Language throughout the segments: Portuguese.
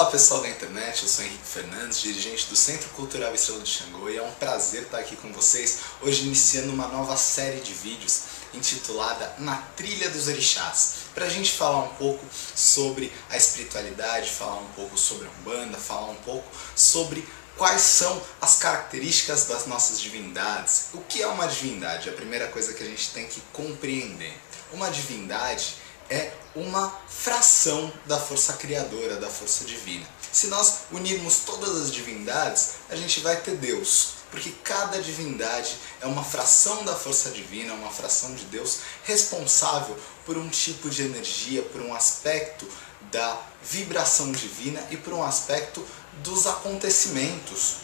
Olá pessoal da internet, eu sou Henrique Fernandes, dirigente do Centro Cultural Estrela de Xangô, e é um prazer estar aqui com vocês, hoje iniciando uma nova série de vídeos intitulada Na Trilha dos Orixás, para a gente falar um pouco sobre a espiritualidade, falar um pouco sobre a Umbanda, falar um pouco sobre quais são as características das nossas divindades. O que é uma divindade? É a primeira coisa que a gente tem que compreender. Uma divindade é uma fração da força criadora, da força divina. Se nós unirmos todas as divindades, a gente vai ter Deus, porque cada divindade é uma fração da força divina, uma fração de Deus, responsável por um tipo de energia, por um aspecto da vibração divina e por um aspecto dos acontecimentos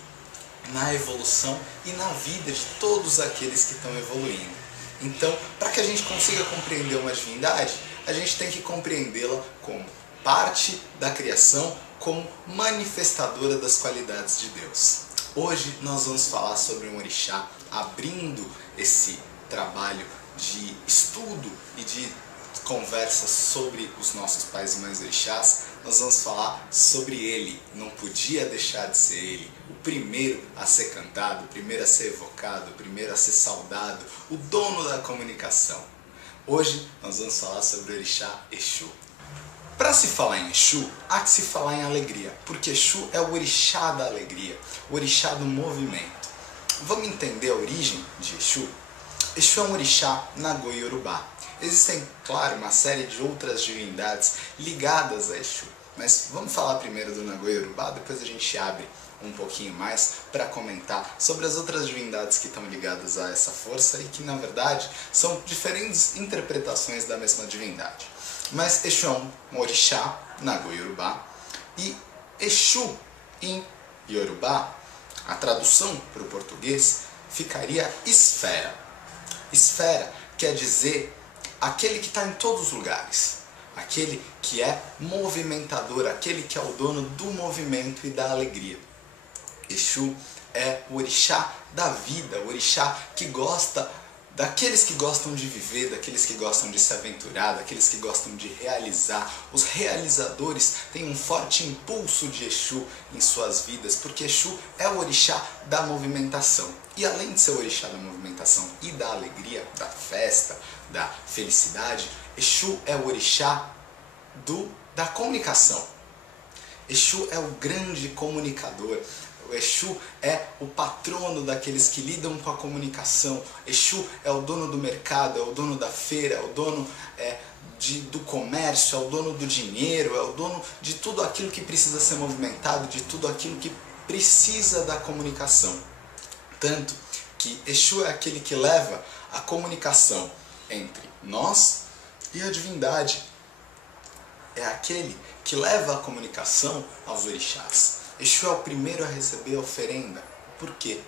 na evolução e na vida de todos aqueles que estão evoluindo. Então, para que a gente consiga compreender uma divindade, a gente tem que compreendê-la como parte da criação, como manifestadora das qualidades de Deus. Hoje nós vamos falar sobre um orixá, abrindo esse trabalho de estudo e de conversa sobre os nossos pais e mães orixás. Nós vamos falar sobre ele, não podia deixar de ser ele, o primeiro a ser cantado, o primeiro a ser evocado, o primeiro a ser saudado, o dono da comunicação. Hoje nós vamos falar sobre o orixá Exu. Para se falar em Exu, há que se falar em alegria, porque Exu é o orixá da alegria, o orixá do movimento. Vamos entender a origem de Exu? Exu é um orixá Nagô-Yorubá. Existem, claro, uma série de outras divindades ligadas a Exu, mas vamos falar primeiro do Nagô-Yorubá, depois a gente abre um pouquinho mais para comentar sobre as outras divindades que estão ligadas a essa força e que, na verdade, são diferentes interpretações da mesma divindade. Mas Exu é um orixá Nagô-Yorubá e Exu em Yorubá, a tradução para o português ficaria esfera. Esfera quer dizer aquele que está em todos os lugares, aquele que é movimentador, aquele que é o dono do movimento e da alegria. Exu é o orixá da vida, o orixá que gosta daqueles que gostam de viver, daqueles que gostam de se aventurar, daqueles que gostam de realizar. Os realizadores têm um forte impulso de Exu em suas vidas, porque Exu é o orixá da movimentação. E além de ser o orixá da movimentação e da alegria, da festa, da felicidade, Exu é o orixá da comunicação. Exu é o grande comunicador. O Exu é o patrono daqueles que lidam com a comunicação. Exu é o dono do mercado, é o dono da feira, é o dono do comércio, é o dono do dinheiro, é o dono de tudo aquilo que precisa ser movimentado, de tudo aquilo que precisa da comunicação. Tanto que Exu é aquele que leva a comunicação entre nós e a divindade. É aquele que leva a comunicação aos orixás. Exu é o primeiro a receber a oferenda. Por quê?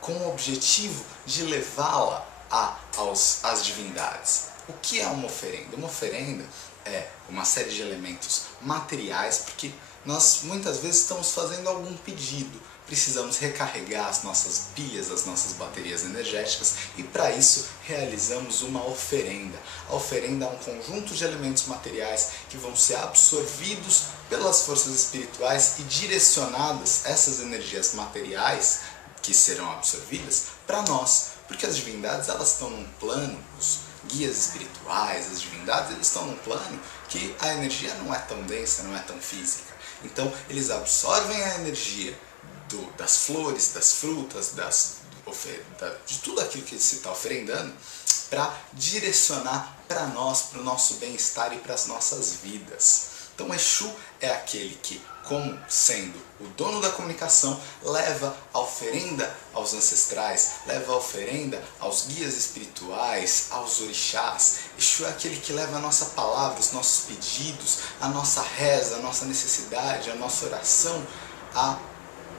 Com o objetivo de levá-la às divindades. O que é uma oferenda? Uma oferenda é uma série de elementos materiais, porque nós muitas vezes estamos fazendo algum pedido. Precisamos recarregar as nossas pilhas, as nossas baterias energéticas, e para isso realizamos uma oferenda. A oferenda é um conjunto de elementos materiais que vão ser absorvidos pelas forças espirituais e direcionadas, essas energias materiais que serão absorvidas, para nós. Porque as divindades, elas estão num plano, os guias espirituais, as divindades, eles estão num plano que a energia não é tão densa, não é tão física. Então eles absorvem a energia das flores, das frutas, de tudo aquilo que se está oferendando, para direcionar para nós, para o nosso bem-estar e para as nossas vidas. Então Exu é aquele que, como sendo o dono da comunicação, leva a oferenda aos ancestrais, leva a oferenda aos guias espirituais, aos orixás. Exu é aquele que leva a nossa palavra, os nossos pedidos, a nossa reza, a nossa necessidade, a nossa oração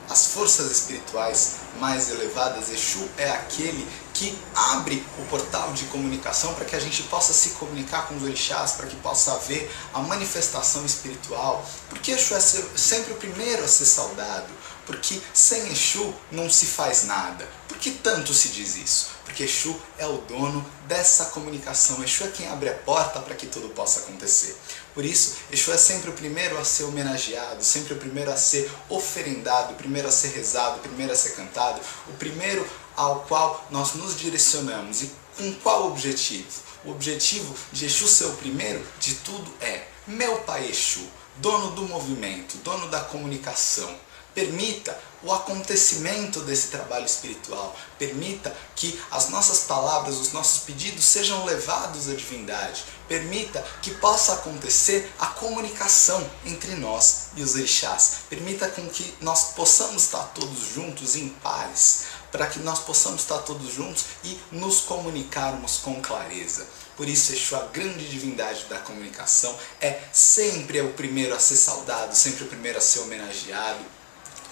as forças espirituais mais elevadas. Exu é aquele que abre o portal de comunicação para que a gente possa se comunicar com os orixás, para que possa haver a manifestação espiritual. Porque Exu é sempre o primeiro a ser saudado. Porque sem Exu não se faz nada. Por que tanto se diz isso? Porque Exu é o dono dessa comunicação, Exu é quem abre a porta para que tudo possa acontecer. Por isso, Exu é sempre o primeiro a ser homenageado, sempre o primeiro a ser oferendado, o primeiro a ser rezado, o primeiro a ser cantado, o primeiro ao qual nós nos direcionamos. E com qual objetivo? O objetivo de Exu ser o primeiro de tudo é: meu Pai Exu, dono do movimento, dono da comunicação, permita o acontecimento desse trabalho espiritual, permita que as nossas palavras, os nossos pedidos sejam levados à divindade, permita que possa acontecer a comunicação entre nós e os orixás, permita com que nós possamos estar todos juntos em paz, para que nós possamos estar todos juntos e nos comunicarmos com clareza. Por isso, Exu, a grande divindade da comunicação, é sempre o primeiro a ser saudado, sempre o primeiro a ser homenageado.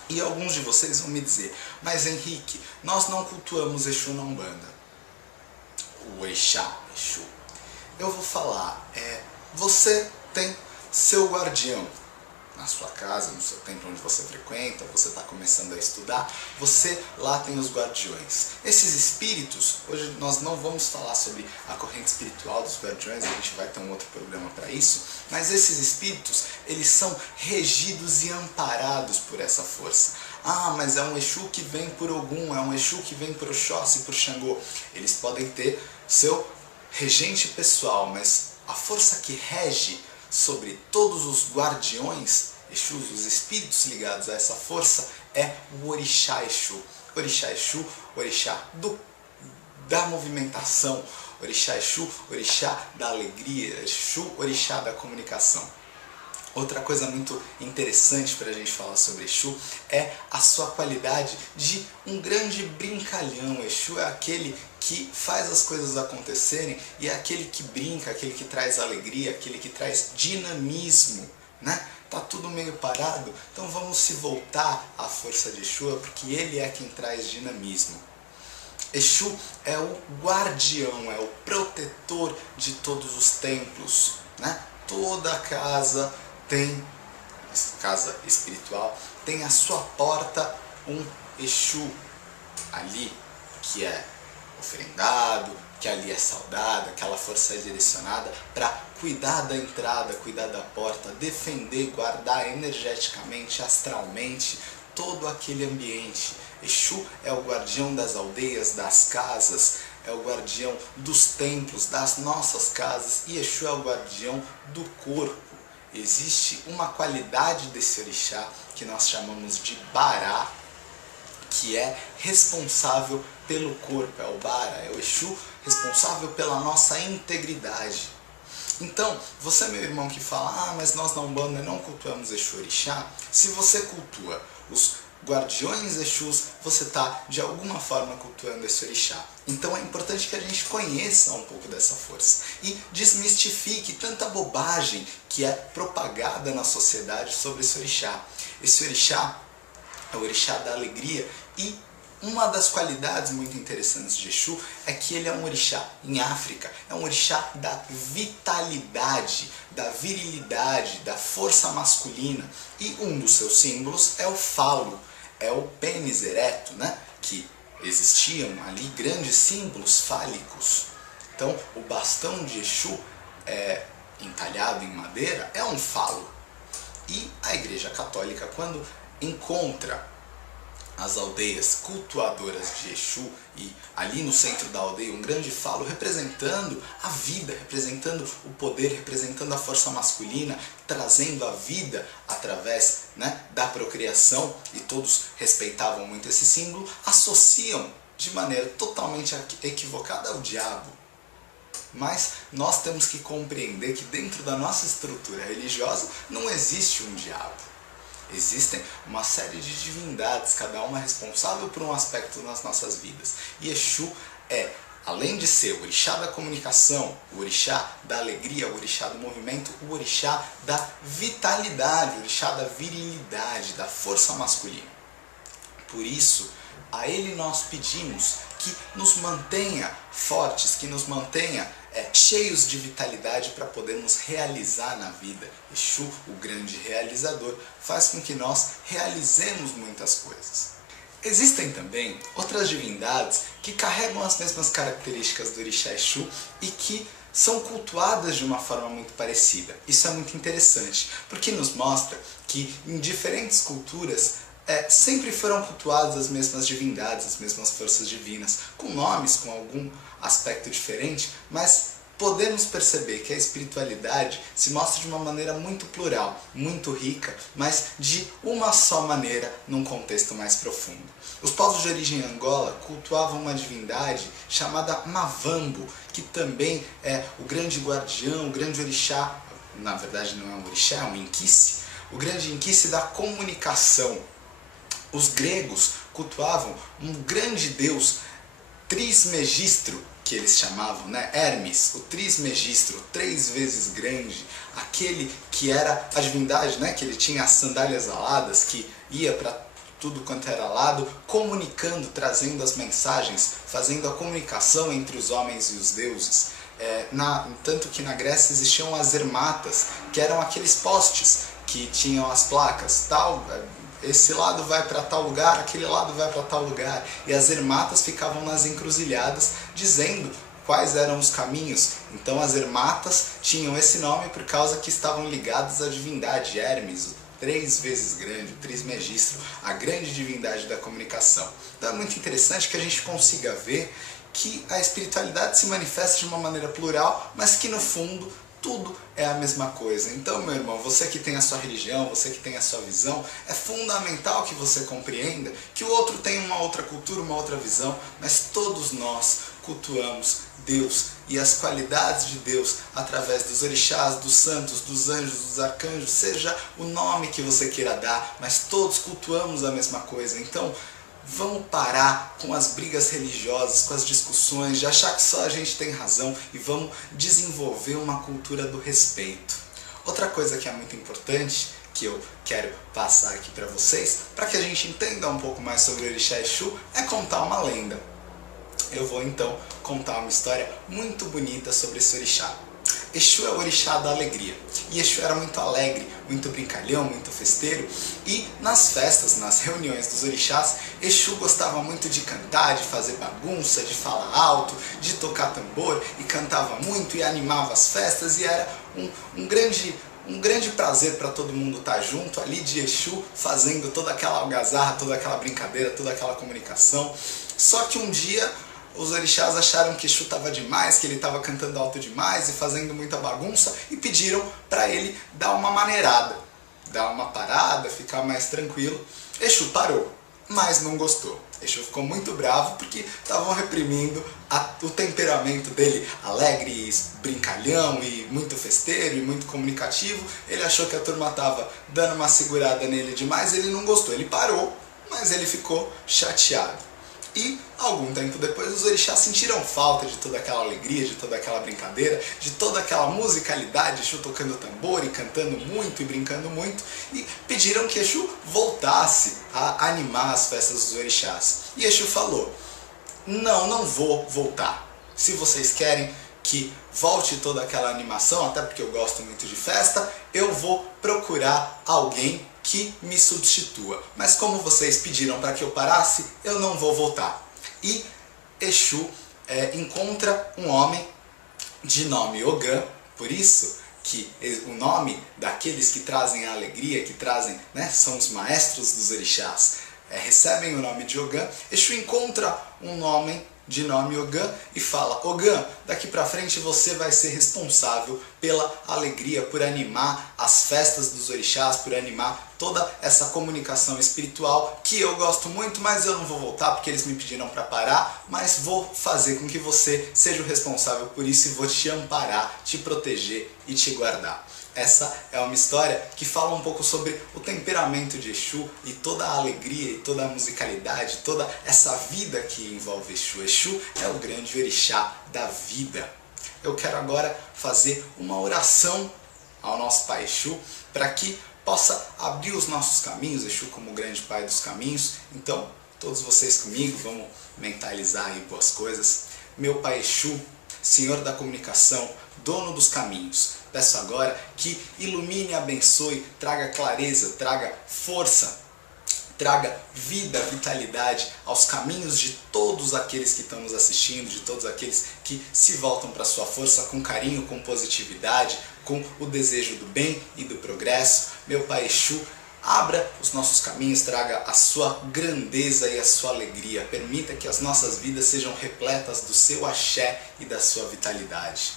E alguns de vocês vão me dizer: mas Henrique, nós não cultuamos Exu na Umbanda. O orixá Exu. Eu vou falar, você tem seu guardião na sua casa, no seu templo onde você frequenta, você está começando a estudar, você lá tem os guardiões. Esses espíritos, hoje nós não vamos falar sobre a corrente espiritual dos guardiões, a gente vai ter um outro programa para isso, mas esses espíritos, eles são regidos e amparados por essa força. Ah, mas é um Exu que vem por Ogum, é um Exu que vem por Oxóssi, por Xangô. Eles podem ter seu regente pessoal, mas a força que rege sobre todos os guardiões Exus, os espíritos ligados a essa força, é o orixá Exu. Orixá Exu, orixá da movimentação, orixá Exu, orixá da alegria, Exu, orixá da comunicação. Outra coisa muito interessante para a gente falar sobre Exu é a sua qualidade de um grande brincalhão. Exu é aquele que faz as coisas acontecerem e é aquele que brinca, aquele que traz alegria, aquele que traz dinamismo, né? Tá tudo meio parado, então vamos se voltar à força de Exu, porque ele é quem traz dinamismo. Exu é o guardião, é o protetor de todos os templos, né? Toda casa espiritual, tem à sua porta um Exu ali, que é oferendado, que ali é saudado, aquela força é direcionada para cuidar da entrada, cuidar da porta, defender, guardar energeticamente, astralmente, todo aquele ambiente. Exu é o guardião das aldeias, das casas, é o guardião dos templos, das nossas casas, e Exu é o guardião do corpo. Existe uma qualidade desse orixá que nós chamamos de Bará, que é responsável pelo corpo, é o Bara, é o Exu responsável pela nossa integridade. Então, você, meu irmão, que fala: ah, mas nós na Umbanda não cultuamos Exu orixá, se você cultua os guardiões Exus, você está de alguma forma cultuando esse orixá. Então é importante que a gente conheça um pouco dessa força e desmistifique tanta bobagem que é propagada na sociedade sobre esse orixá. Esse orixá é o orixá da alegria, e uma das qualidades muito interessantes de Exu é que ele é um orixá em África, é um orixá da vitalidade, da virilidade, da força masculina, e um dos seus símbolos é o falo, é o pênis ereto, né? Que existiam ali grandes símbolos fálicos. Então o bastão de Exu, entalhado em madeira, é um falo. E a Igreja Católica, quando encontra as aldeias cultuadoras de Exu, e ali no centro da aldeia um grande falo representando a vida, representando o poder, representando a força masculina, trazendo a vida através, né, da procriação, e todos respeitavam muito esse símbolo, associam de maneira totalmente equivocada ao diabo. Mas nós temos que compreender que dentro da nossa estrutura religiosa não existe um diabo. Existem uma série de divindades, cada uma responsável por um aspecto nas nossas vidas. E Exu é, além de ser o orixá da comunicação, o orixá da alegria, o orixá do movimento, o orixá da vitalidade, o orixá da virilidade, da força masculina. Por isso, a ele nós pedimos que nos mantenha fortes, que nos mantenha cheios de vitalidade para podermos realizar na vida. Exu, o grande realizador, faz com que nós realizemos muitas coisas. Existem também outras divindades que carregam as mesmas características do Orixá Exu e que são cultuadas de uma forma muito parecida. Isso é muito interessante, porque nos mostra que em diferentes culturas sempre foram cultuadas as mesmas divindades, as mesmas forças divinas, com nomes, com algum aspecto diferente, mas podemos perceber que a espiritualidade se mostra de uma maneira muito plural, muito rica, mas de uma só maneira num contexto mais profundo. Os povos de origem Angola cultuavam uma divindade chamada Mavambo, que também é o grande guardião, o grande orixá, na verdade não é um orixá, é um inquice, o grande inquice da comunicação. Os gregos cultuavam um grande deus Trismegistro, que eles chamavam, né? Hermes, o Trismegistro, 3 vezes grande, aquele que era a divindade, né? Que ele tinha as sandálias aladas, que ia para tudo quanto era lado, comunicando, trazendo as mensagens, fazendo a comunicação entre os homens e os deuses. Tanto que na Grécia existiam as ermatas, que eram aqueles postes que tinham as placas, tal, esse lado vai para tal lugar, aquele lado vai para tal lugar, e as ermatas ficavam nas encruzilhadas dizendo quais eram os caminhos. Então as ermatas tinham esse nome por causa que estavam ligadas à divindade Hermes, o 3 vezes grande, o Trismegistro, a grande divindade da comunicação. Então é muito interessante que a gente consiga ver que a espiritualidade se manifesta de uma maneira plural, mas que no fundo tudo é a mesma coisa. Então, meu irmão, você que tem a sua religião, você que tem a sua visão, é fundamental que você compreenda que o outro tem uma outra cultura, uma outra visão, mas todos nós cultuamos Deus e as qualidades de Deus através dos orixás, dos santos, dos anjos, dos arcanjos, seja o nome que você queira dar, mas todos cultuamos a mesma coisa. Então, vamos parar com as brigas religiosas, com as discussões, de achar que só a gente tem razão e vamos desenvolver uma cultura do respeito. Outra coisa que é muito importante, que eu quero passar aqui para vocês, para que a gente entenda um pouco mais sobre o Orixá Exu, é contar uma lenda. Eu vou então contar uma história muito bonita sobre esse orixá. Exu é o orixá da alegria, e Exu era muito alegre, muito brincalhão, muito festeiro, e nas festas, nas reuniões dos orixás, Exu gostava muito de cantar, de fazer bagunça, de falar alto, de tocar tambor, e cantava muito e animava as festas, e era um grande prazer para todo mundo estar junto ali de Exu, fazendo toda aquela algazarra, toda aquela brincadeira, toda aquela comunicação. Só que um dia os orixás acharam que Exu estava demais, que ele estava cantando alto demais e fazendo muita bagunça, e pediram para ele dar uma maneirada, dar uma parada, ficar mais tranquilo. Exu parou, mas não gostou. Exu ficou muito bravo porque estavam reprimindo o temperamento dele, alegre, brincalhão e muito festeiro e muito comunicativo. Ele achou que a turma estava dando uma segurada nele demais, ele não gostou. Ele parou, mas ele ficou chateado. E, algum tempo depois, os orixás sentiram falta de toda aquela alegria, de toda aquela brincadeira, de toda aquela musicalidade, Exu tocando tambor e cantando muito e brincando muito, e pediram que Exu voltasse a animar as festas dos orixás. E Exu falou: não vou voltar. Se vocês querem que volte toda aquela animação, até porque eu gosto muito de festa, eu vou procurar alguém que me substitua. Mas como vocês pediram para que eu parasse, eu não vou voltar. E Exu encontra um homem de nome Ogã, por isso que o nome daqueles que trazem a alegria, que trazem, né, são os maestros dos orixás, recebem o nome de Ogã. Exu encontra um homem de nome Ogã e fala: Ogã, daqui pra frente você vai ser responsável pela alegria, por animar as festas dos orixás, por animar toda essa comunicação espiritual que eu gosto muito, mas eu não vou voltar porque eles me pediram para parar, mas vou fazer com que você seja o responsável por isso e vou te amparar, te proteger e te guardar. Essa é uma história que fala um pouco sobre o temperamento de Exu e toda a alegria e toda a musicalidade, toda essa vida que envolve Exu. Exu é o grande orixá da vida. Eu quero agora fazer uma oração ao nosso Pai Exu para que possa abrir os nossos caminhos, Exu como o grande Pai dos caminhos. Então, todos vocês comigo, vamos mentalizar aí boas coisas. Meu Pai Exu, Senhor da comunicação, dono dos caminhos, peço agora que ilumine, abençoe, traga clareza, traga força traga vida, vitalidade aos caminhos de todos aqueles que estão nos assistindo, de todos aqueles que se voltam para a sua força com carinho, com positividade, com o desejo do bem e do progresso. Meu Pai Exu, abra os nossos caminhos, traga a sua grandeza e a sua alegria. Permita que as nossas vidas sejam repletas do seu axé e da sua vitalidade.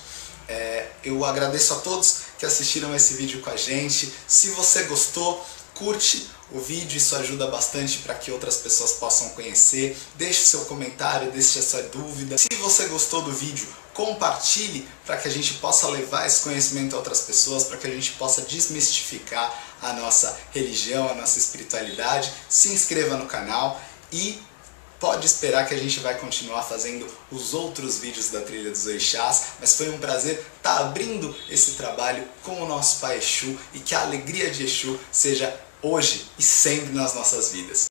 Eu agradeço a todos que assistiram esse vídeo com a gente. Se você gostou, curte o vídeo, isso ajuda bastante para que outras pessoas possam conhecer. Deixe seu comentário, deixe a sua dúvida. Se você gostou do vídeo, compartilhe para que a gente possa levar esse conhecimento a outras pessoas, para que a gente possa desmistificar a nossa religião, a nossa espiritualidade. Se inscreva no canal e pode esperar que a gente vai continuar fazendo os outros vídeos da Trilha dos Orixás, mas foi um prazer estar abrindo esse trabalho com o nosso Pai Exu e que a alegria de Exu seja hoje e sempre nas nossas vidas.